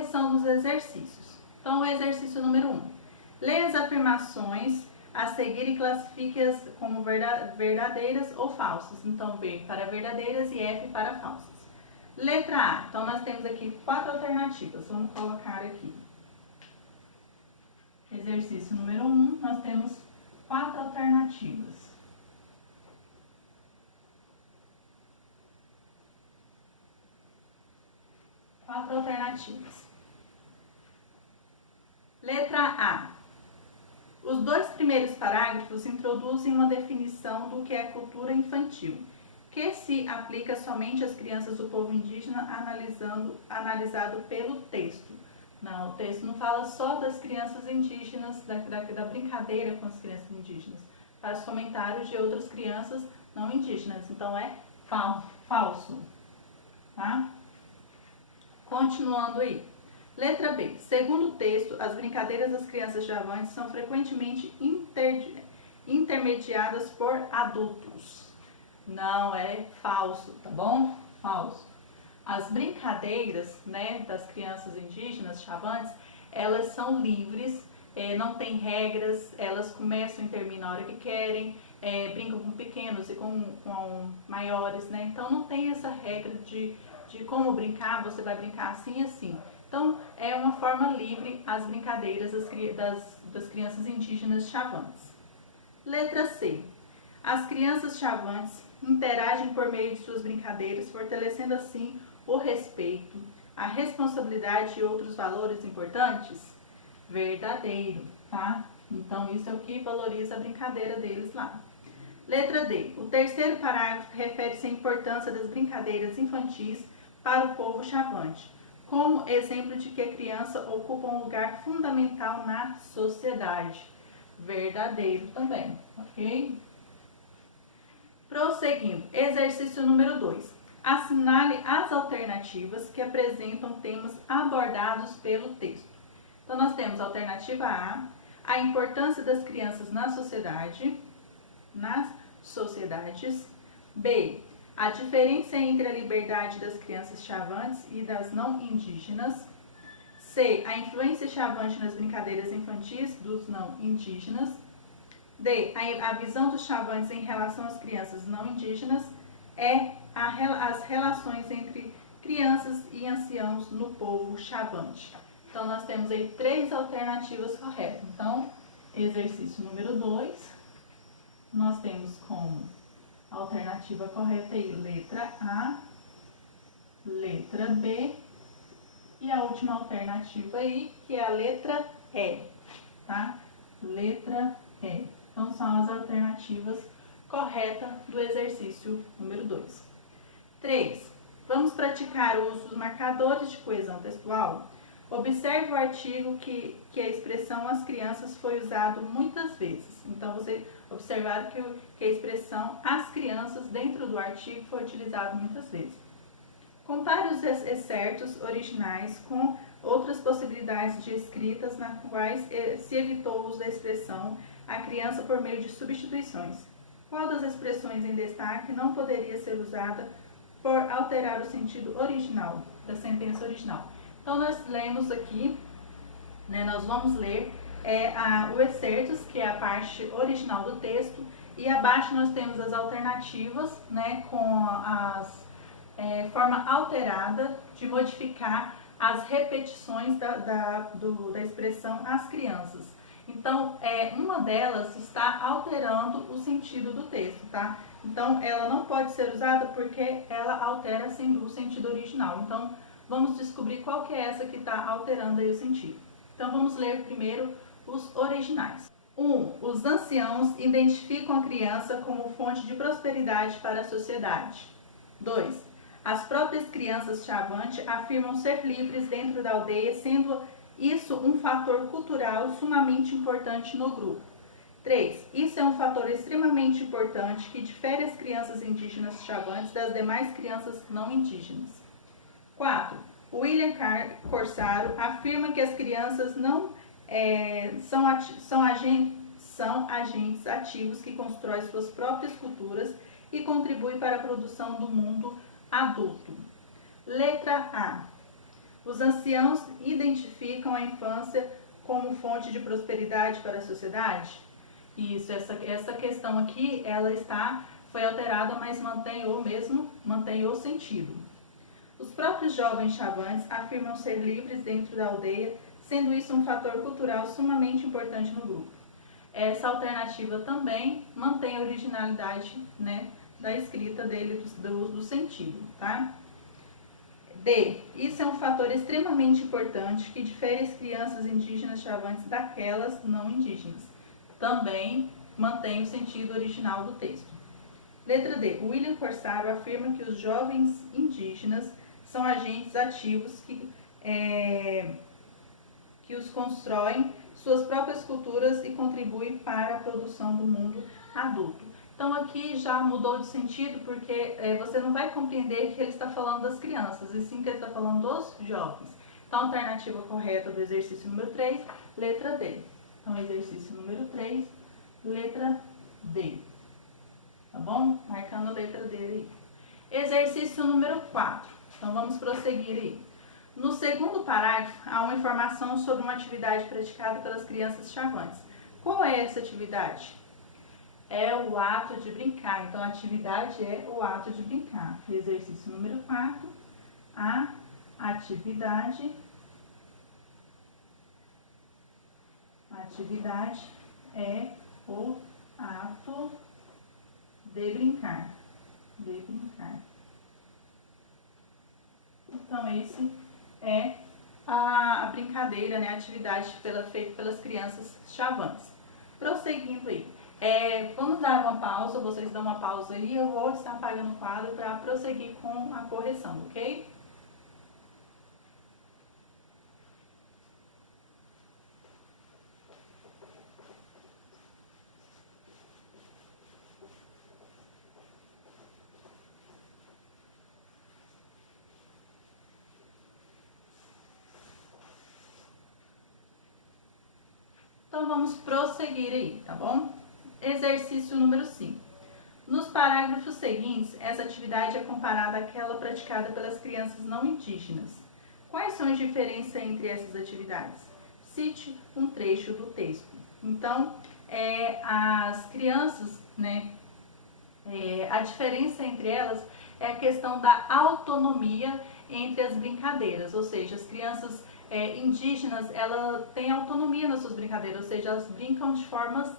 correção dos exercícios. Então, o exercício número 1. Leia as afirmações a seguir e classifique-as como verdadeiras ou falsas. Então, B para verdadeiras e F para falsas. Letra A. Então, nós temos aqui 4 alternativas. Vamos colocar aqui. Exercício número 1, nós temos 4 alternativas. Quatro alternativas. Letra A. Os 2 primeiros parágrafos introduzem uma definição do que é cultura infantil, que se aplica somente às crianças do povo indígena, analisado pelo texto. Não, o texto não fala só das crianças indígenas, da brincadeira com as crianças indígenas. Faz comentários de outras crianças não indígenas, então é falso. Tá? Continuando aí. Letra B. Segundo o texto, as brincadeiras das crianças chavantes são frequentemente intermediadas por adultos. Não, é falso, tá bom? Falso. As brincadeiras, né, das crianças indígenas chavantes, elas são livres, não tem regras, elas começam e terminam a hora que querem, brincam com pequenos e com maiores, né? Então não tem essa regra de como brincar, você vai brincar assim e assim. Então, é uma forma livre as brincadeiras das crianças indígenas chavantes. Letra C. As crianças chavantes interagem por meio de suas brincadeiras, fortalecendo assim o respeito, a responsabilidade e outros valores importantes? Verdadeiro, tá? Então, isso é o que valoriza a brincadeira deles lá. Letra D. O terceiro parágrafo refere-se à importância das brincadeiras infantis para o povo chavante, como exemplo de que a criança ocupa um lugar fundamental na sociedade. Verdadeiro também, ok? Prosseguindo, exercício número 2. Assinale as alternativas que apresentam temas abordados pelo texto. Então, nós temos a alternativa A importância das crianças na sociedade, nas sociedades. B, a diferença entre a liberdade das crianças chavantes e das não indígenas. C, a influência chavante nas brincadeiras infantis dos não indígenas. D, a visão dos chavantes em relação às crianças não indígenas. E, as relações entre crianças e anciãos no povo chavante. Então, nós temos aí 3 alternativas corretas. Então, exercício número 2, nós temos como alternativa correta aí letra A, letra B e a última alternativa aí, que é a letra E, tá? Letra E. Então, são as alternativas corretas do exercício número 2. 3. Vamos praticar o uso dos marcadores de coesão textual? Observe o artigo que a expressão as crianças foi usado muitas vezes. Então, você observaram que a expressão as crianças dentro do artigo foi utilizado muitas vezes. Compare os excertos originais com outras possibilidades de escritas nas quais se evitou o uso da expressão a criança por meio de substituições. Qual das expressões em destaque não poderia ser usada por alterar o sentido original, da sentença original? Então, nós lemos aqui, né, nós vamos ler o excertos, que é a parte original do texto, e abaixo nós temos as alternativas, né, com a forma alterada de modificar as repetições da expressão as crianças. Então, uma delas está alterando o sentido do texto, tá? Então, ela não pode ser usada porque ela altera o sentido original. Então, vamos descobrir qual que é essa que está alterando aí o sentido. Então, vamos ler primeiro os originais. 1. Os anciãos identificam a criança como fonte de prosperidade para a sociedade. 2. As próprias crianças chavantes afirmam ser livres dentro da aldeia, sendo isso um fator cultural sumamente importante no grupo. 3. Isso é um fator extremamente importante que difere as crianças indígenas chavantes das demais crianças não indígenas. 4. William Corsaro afirma que as crianças não são agentes ativos que constroem suas próprias culturas e contribuem para a produção do mundo adulto. Letra A. Os anciãos identificam a infância como fonte de prosperidade para a sociedade? Isso, essa questão aqui, foi alterada, mas mantém o sentido. Os próprios jovens chavantes afirmam ser livres dentro da aldeia, sendo isso um fator cultural sumamente importante no grupo. Essa alternativa também mantém a originalidade, né, da escrita dele, do sentido, tá? D. Isso é um fator extremamente importante que difere as crianças indígenas chavantes daquelas não indígenas. Também mantém o sentido original do texto. Letra D. William Corsaro afirma que os jovens indígenas são agentes ativos que os constroem suas próprias culturas e contribuem para a produção do mundo adulto. Então aqui já mudou de sentido porque você não vai compreender que ele está falando das crianças, e sim que ele está falando dos jovens. Então a alternativa correta do exercício número 3, letra D. Então exercício número 3, letra D. Tá bom? Marcando a letra D aí. Exercício número 4. Então vamos prosseguir aí. No segundo parágrafo, há uma informação sobre uma atividade praticada pelas crianças chavantes. Qual é essa atividade? É o ato de brincar. Então, a atividade é o ato de brincar. Exercício número 4. A atividade é o ato de brincar. Então, esse é a brincadeira, né, a atividade feita pelas crianças chavantes. Prosseguindo aí. Vamos dar uma pausa, vocês dão uma pausa aí, eu vou estar apagando o quadro para prosseguir com a correção, ok? Então vamos prosseguir aí, tá bom? Exercício número 5. Nos parágrafos seguintes, essa atividade é comparada àquela praticada pelas crianças não indígenas. Quais são as diferenças entre essas atividades? Cite um trecho do texto. Então, as crianças, né, a diferença entre elas é a questão da autonomia entre as brincadeiras, ou seja, as crianças indígenas, ela tem autonomia nas suas brincadeiras, ou seja, elas brincam de forma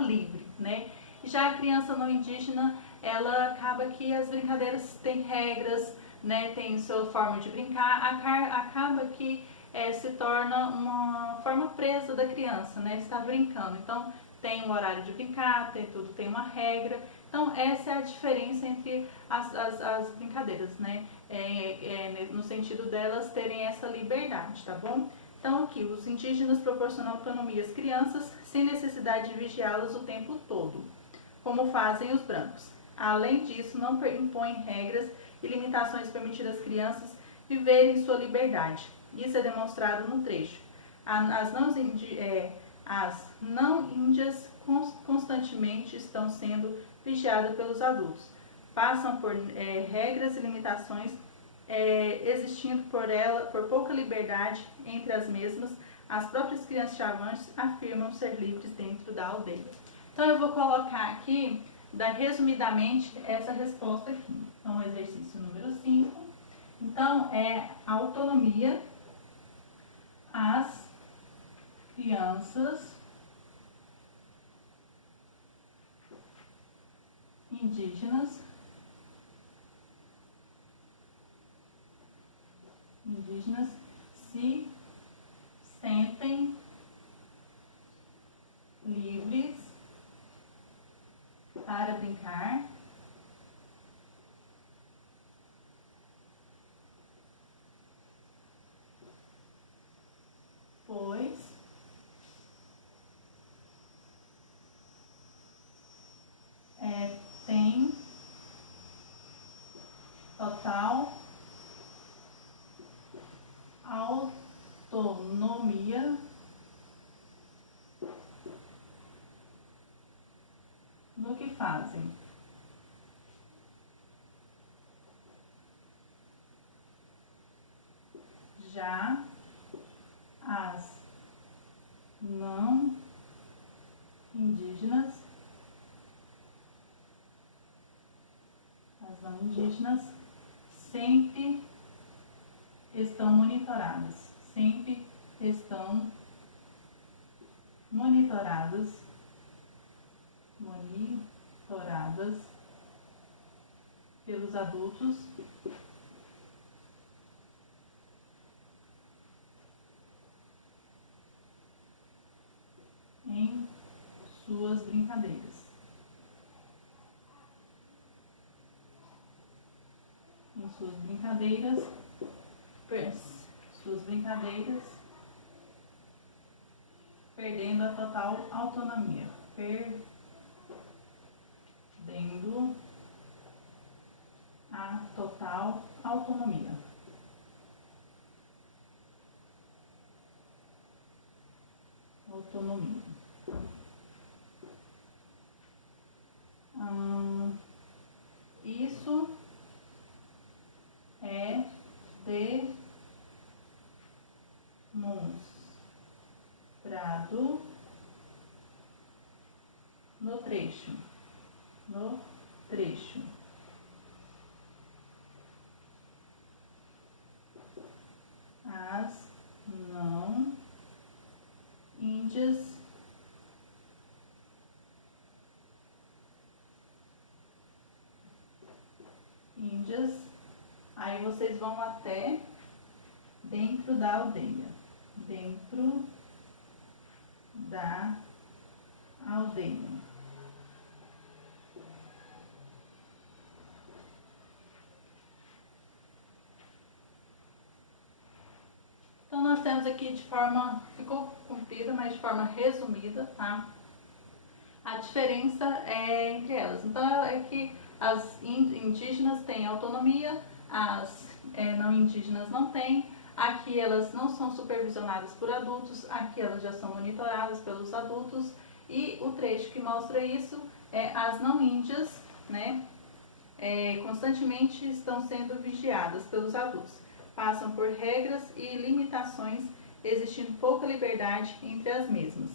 livre, né? Já a criança não indígena, ela acaba que as brincadeiras têm regras, né? Tem sua forma de brincar, acaba que se torna uma forma presa da criança, né? Está brincando, então tem um horário de brincar, tem uma regra. Então essa é a diferença entre as brincadeiras, né? No sentido delas terem essa liberdade, tá bom? Então aqui, os indígenas proporcionam autonomia às crianças sem necessidade de vigiá-las o tempo todo, como fazem os brancos. Além disso, não impõem regras e limitações permitindo às crianças viverem sua liberdade. Isso é demonstrado no trecho. As não índias constantemente estão sendo vigiadas pelos adultos. Passam por regras e limitações, existindo por pouca liberdade entre as mesmas. As próprias crianças chavantes afirmam ser livres dentro da aldeia. Então eu vou colocar aqui, resumidamente, essa resposta aqui. Então, exercício número 5. Então, é autonomia às crianças indígenas se sentem livres para brincar pois têm total autonomia no que fazem. Já as não indígenas, sempre estão monitoradas, monitoradas pelos adultos em suas brincadeiras. Perdendo a total autonomia. Isso é demonstrado no trecho. As não índias aí vocês vão até dentro da aldeia. Então nós temos aqui de forma, ficou comprida, mas de forma resumida, tá? A diferença é entre elas. Então é que as indígenas têm autonomia, as não indígenas não têm. Aqui elas não são supervisionadas por adultos, aqui elas já são monitoradas pelos adultos. E o trecho que mostra isso é as não índias, né? Constantemente estão sendo vigiadas pelos adultos. Passam por regras e limitações, existindo pouca liberdade entre as mesmas.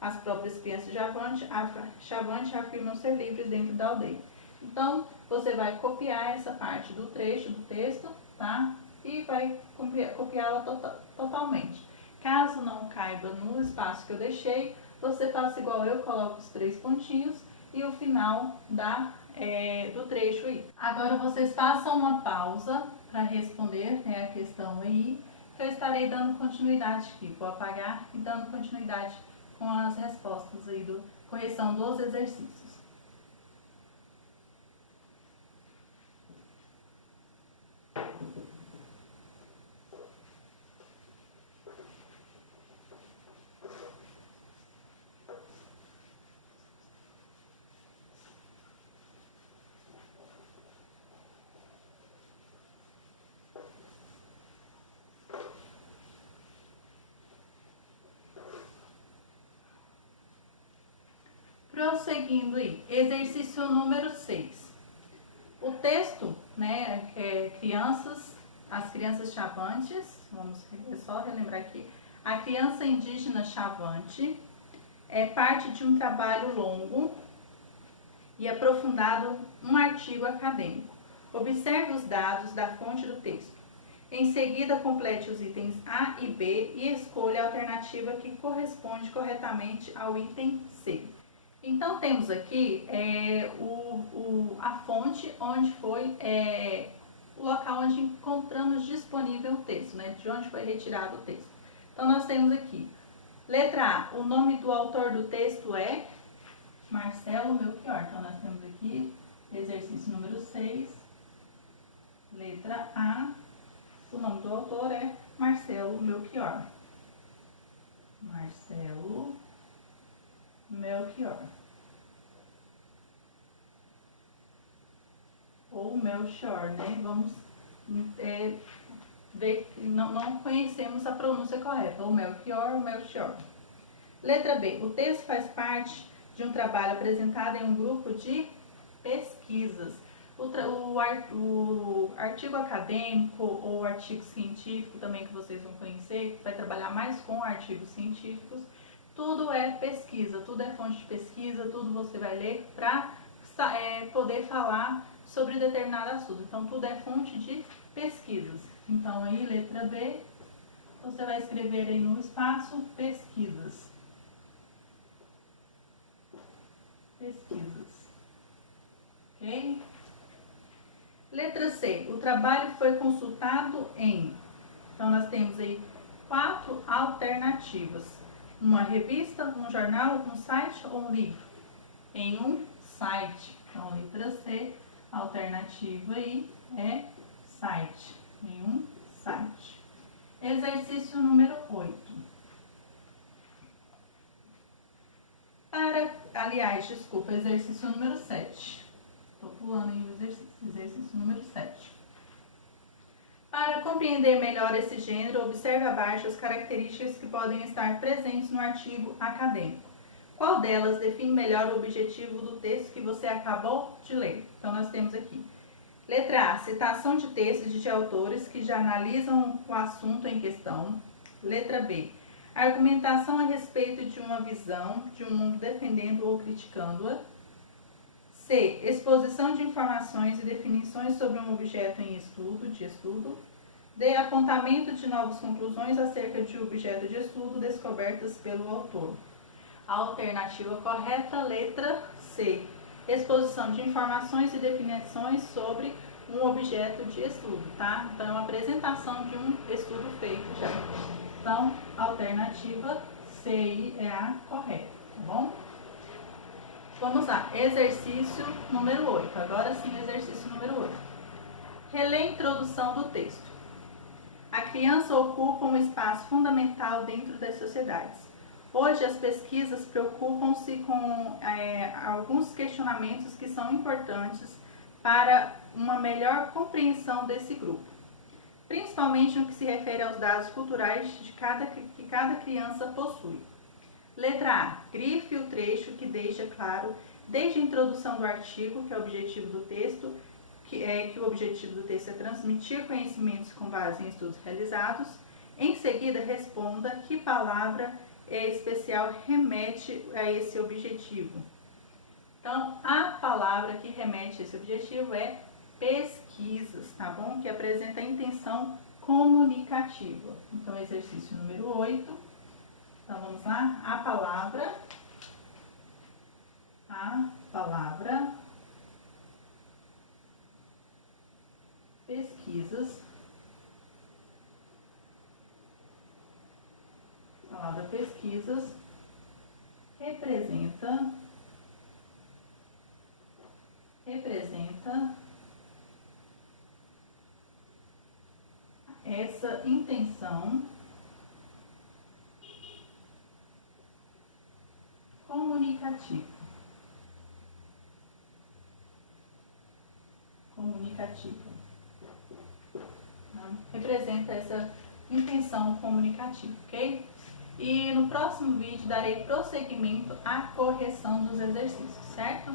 As próprias crianças Chavante afirmam ser livres dentro da aldeia. Então, você vai copiar essa parte do trecho do texto, tá? E vai copiá-la totalmente. Caso não caiba no espaço que eu deixei, você faça igual eu, coloca os 3 pontinhos e o final do trecho aí. Agora vocês façam uma pausa para responder a questão aí, que eu estarei dando continuidade aqui. Vou apagar e dando continuidade com as respostas aí correção dos exercícios. Prosseguindo aí, exercício número 6. O texto, né, as crianças chavantes, vamos só relembrar aqui, a criança indígena chavante é parte de um trabalho longo e aprofundado, um artigo acadêmico. Observe os dados da fonte do texto. Em seguida, complete os itens A e B e escolha a alternativa que corresponde corretamente ao item C. Então, temos aqui a fonte onde foi o local onde encontramos disponível o texto, né? De onde foi retirado o texto. Então, nós temos aqui, letra A, o nome do autor do texto é Marcelo Melchior. Então, nós temos aqui exercício número 6, letra A, o nome do autor é Marcelo Melchior. Ou Melchior, né? Vamos ver que não conhecemos a pronúncia correta, ou Melchior ou Melchior. Letra B, o texto faz parte de um trabalho apresentado em um grupo de pesquisas. O artigo acadêmico ou artigo científico também que vocês vão conhecer, vai trabalhar mais com artigos científicos, tudo é pesquisa, tudo é fonte de pesquisa, tudo você vai ler para poder falar sobre determinado assunto. Então, tudo é fonte de pesquisas. Então, aí, letra B, você vai escrever aí no espaço pesquisas. Pesquisas. Ok? Letra C, o trabalho foi consultado em... Então, nós temos aí 4 alternativas. Uma revista, um jornal, um site ou um livro? Em um site. Então, letra C, a alternativa aí é site. Em um site. Exercício número 8. Exercício número 7. Estou pulando aí o exercício número 7. Para compreender melhor esse gênero, observe abaixo as características que podem estar presentes no artigo acadêmico. Qual delas define melhor o objetivo do texto que você acabou de ler? Então, nós temos aqui. Letra A, citação de textos de autores que já analisam o assunto em questão. Letra B, argumentação a respeito de uma visão de um mundo defendendo ou criticando-a. C, exposição de informações e definições sobre um objeto em estudo. D, apontamento de novas conclusões acerca de objeto de estudo descobertas pelo autor. A alternativa correta, letra C, exposição de informações e definições sobre um objeto de estudo, tá? Então, é uma apresentação de um estudo feito já. Então, a alternativa C é a correta, tá bom? Vamos lá, exercício número 8. Agora sim, exercício número 8. Relê a introdução do texto. A criança ocupa um espaço fundamental dentro das sociedades. Hoje, as pesquisas preocupam-se com alguns questionamentos que são importantes para uma melhor compreensão desse grupo, principalmente no que se refere aos dados culturais que cada criança possui. Letra A. Grife o trecho que deixa claro, desde a introdução do artigo, que é o objetivo do texto, que o objetivo do texto é transmitir conhecimentos com base em estudos realizados. Em seguida, responda que palavra especial remete a esse objetivo. Então, a palavra que remete a esse objetivo é pesquisas, tá bom? Que apresenta a intenção comunicativa. Então, exercício número 8. Então, vamos lá. A palavra pesquisas. A palavra pesquisas representa essa intenção comunicativa. Representa essa intenção comunicativa, ok? E no próximo vídeo darei prosseguimento à correção dos exercícios, certo?